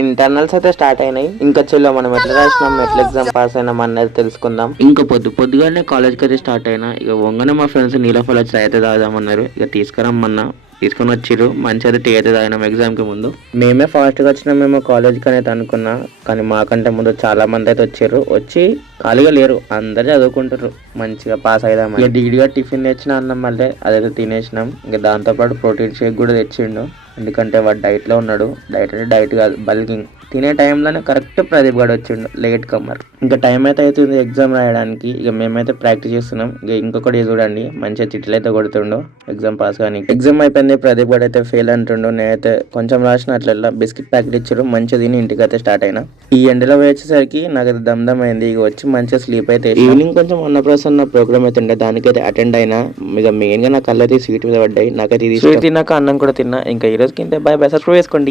Internals అయితే start అయినాయి. ఇంకా చెల్లో మనం ఎట్లా రాసినాం, ఎట్లా ఎగ్జామ్ పాస్ అయినాం అన్నది తెలుసుకుందాం. ఇంకా పొద్దుగానే కాలేజ్కి అయితే స్టార్ట్ అయినా. ఇక వంగనే మా ఫ్రెండ్స్ నీలఫల చాయ్ అయితే తాగుదామన్నారు. ఇక తీసుకురమ్మన్నా తీసుకొని వచ్చిర్రు. మంచిగా టీ అయితే తాగినాం ఎగ్జామ్ కి ముందు. మేమే ఫాస్ట్ గా వచ్చినాం మేము కాలేజ్కి అనేది అనుకున్నా, కానీ మాకంటే ముందు చాలా మంది అయితే వచ్చారు. వచ్చి ఖాళీగా లేరు, అందరు చదువుకుంటారు మంచిగా పాస్ అయిదామని. ఇక డిగ్రీగా టిఫిన్ తెచ్చిన అన్నం మళ్ళీ అదైతే తినేసినాం. ఇంకా దాంతోపాటు ప్రోటీన్ షేక్ కూడా తెచ్చిండు, ఎందుకంటే వాడు డైట్ లో ఉన్నాడు. డైట్ అంటే డైట్ కాదు, బల్కింగ్. తినే టైంలోనే కరెక్ట్ ప్రదీప్ గడు వచ్చిండు, లేట్ కమ్మర్. ఇంకా టైం అయితే అవుతుంది ఎగ్జామ్ రాయడానికి. ఇక మేమైతే ప్రాక్టీస్ చేస్తున్నాం. ఇక ఇంకొకటి చూడండి, మంచిగా తిట్లు అయితే కొడుతుండు ఎగ్జామ్ పాస్ కానీ. ఎగ్జామ్ అయిపోయింది, ప్రదీప్ గడు అయితే ఫెయిల్ అంటుండు. నేనైతే కొంచెం రాసిన అట్లా బిస్కెట్ ప్యాకెట్ ఇచ్చారు, మంచిగా తిని ఇంటికి అయితే స్టార్ట్ అయినా. ఈ ఎండలో వచ్చేసరికి నాకు అయితే దమ్దమ్ అయింది. ఇక వచ్చి మంచిగా స్లీప్ అయితే ఈవినింగ్ కొంచెం అన్నప్రసన్న ప్రోగ్రామ్ అయితే ఉండే, దానికైతే అటెండ్ అయినా. ఇక మెయిన్ గా నా కళ్ళైతే సీట్ మీద పడ్డాయి. నాకైతే ఇది తిన్నాక అన్నం కూడా తిన్నా. ఇంకా ఈ రోజుకి ఇంతే, బాయ్ బాయ్, సబ్స్క్రైబ్ చేసుకోండి.